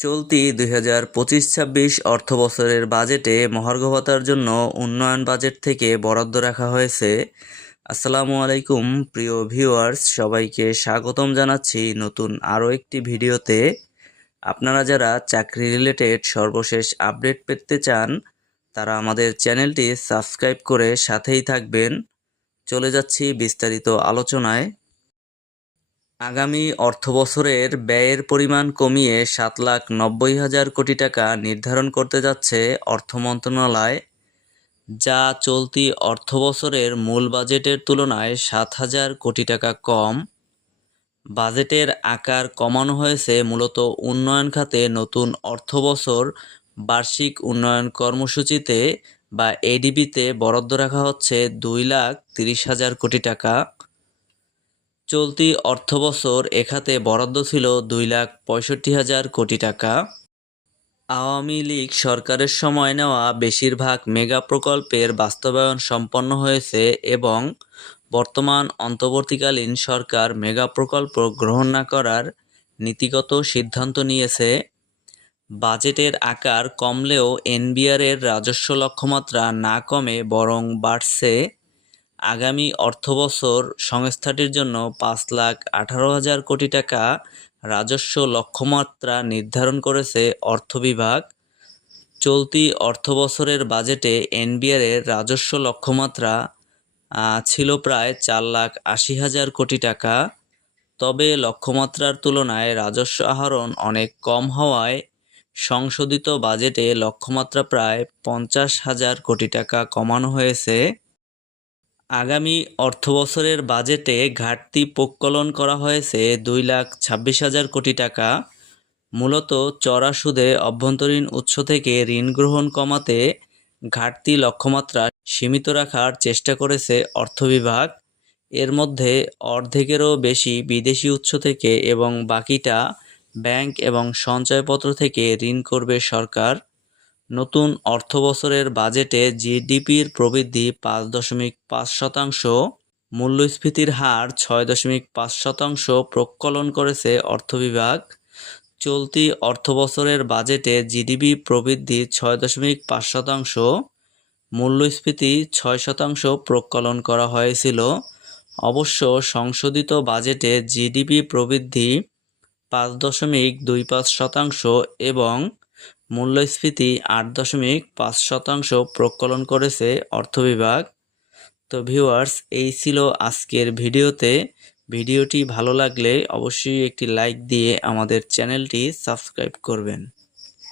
চলতি দুই হাজার পঁচিশ ছাব্বিশ অর্থবছরের বাজেটে মহার্ঘ ভাতার জন্য উন্নয়ন বাজেট থেকে বরাদ্দ রাখা হয়েছে। আসসালামু আলাইকুম, প্রিয় ভিউয়ার্স, সবাইকে স্বাগতম জানাচ্ছি নতুন আরও একটি ভিডিওতে। আপনারা যারা চাকরি রিলেটেড সর্বশেষ আপডেট পেতে চান, তারা আমাদের চ্যানেলটি সাবস্ক্রাইব করে সাথেই থাকবেন। চলে যাচ্ছি বিস্তারিত আলোচনায়। আগামী অর্থবছরের ব্যয়ের পরিমাণ কমিয়ে সাত লাখ নব্বই হাজার কোটি টাকা নির্ধারণ করতে যাচ্ছে অর্থ মন্ত্রণালয়, যা চলতি অর্থবছরের মূল বাজেটের তুলনায় সাত হাজার কোটি টাকা কম। বাজেটের আকার কমানো হয়েছে মূলত উন্নয়ন খাতে নতুন অর্থবছর, বার্ষিক উন্নয়ন কর্মসূচিতে, বা এডিবিতে বরাদ্দ রাখা হচ্ছে দুই লাখ তিরিশ হাজার কোটি টাকা। চলতি অর্থবছর এখাতে বরাদ্দ ছিল দুই লাখ পঁয়ষট্টি হাজার কোটি টাকা। আওয়ামী লীগ সরকারের সময় নেওয়া বেশিরভাগ মেগা প্রকল্পের বাস্তবায়ন সম্পন্ন হয়েছে এবং বর্তমান অন্তর্বর্তীকালীন সরকার মেগা প্রকল্প গ্রহণ না করার নীতিগত সিদ্ধান্ত নিয়েছে। বাজেটের আকার কমলেও এনবিআরের রাজস্ব লক্ষ্যমাত্রা না কমে বরং বাড়ছে। আগামী অর্থবছর সংস্থাটির জন্য পাঁচ লাখ আঠারো হাজার কোটি টাকা রাজস্ব লক্ষ্যমাত্রা নির্ধারণ করেছে অর্থ বিভাগ। চলতি অর্থবছরের বাজেটে এনবিআর এর রাজস্ব লক্ষ্যমাত্রা ছিল প্রায় চার লাখ আশি হাজার কোটি টাকা। তবে লক্ষ্যমাত্রার তুলনায় রাজস্ব আহরণ অনেক কম হওয়ায় সংশোধিত বাজেটে লক্ষ্যমাত্রা প্রায় পঞ্চাশ হাজার কোটি টাকা কমানো হয়েছে। আগামী অর্থবছরের বাজেটে ঘাটতি প্রকলন করা হয়েছে দুই লাখ ছাব্বিশ হাজার কোটি টাকা। মূলত চড়া সুদে অভ্যন্তরীণ উৎস থেকে ঋণ গ্রহণ কমাতে ঘাটতি লক্ষ্যমাত্রা সীমিত রাখার চেষ্টা করেছে অর্থ বিভাগ। এর মধ্যে অর্ধেকেরও বেশি বিদেশি উৎস থেকে এবং বাকিটা ব্যাংক এবং সঞ্চয়পত্র থেকে ঋণ করবে সরকার। নতুন অর্থবছরের বাজেটে জিডিপির প্রবৃদ্ধি পাঁচ দশমিক পাঁচ শতাংশ, মূল্যস্ফীতির হার ছয় দশমিক পাঁচ শতাংশ প্রকলন করেছে অর্থ বিভাগ। চলতি অর্থবছরের বাজেটে জিডিপি প্রবৃদ্ধি ছয় দশমিক পাঁচ শতাংশ, মূল্যস্ফীতি ছয় শতাংশ প্রকলন করা হয়েছিল। অবশ্য সংশোধিত বাজেটে জিডিপি প্রবৃদ্ধি পাঁচ দশমিক দুই পাঁচ শতাংশ এবং মূল্যস্ফীতি আট দশমিক পাঁচ শতাংশ প্রকলন করেছে অর্থ বিভাগ। তো ভিউয়ার্স এই ছিল আজকের ভিডিওতে। ভিডিওটি ভালো লাগলে অবশ্যই একটি লাইক দিয়ে আমাদের চ্যানেলটি সাবস্ক্রাইব করবেন।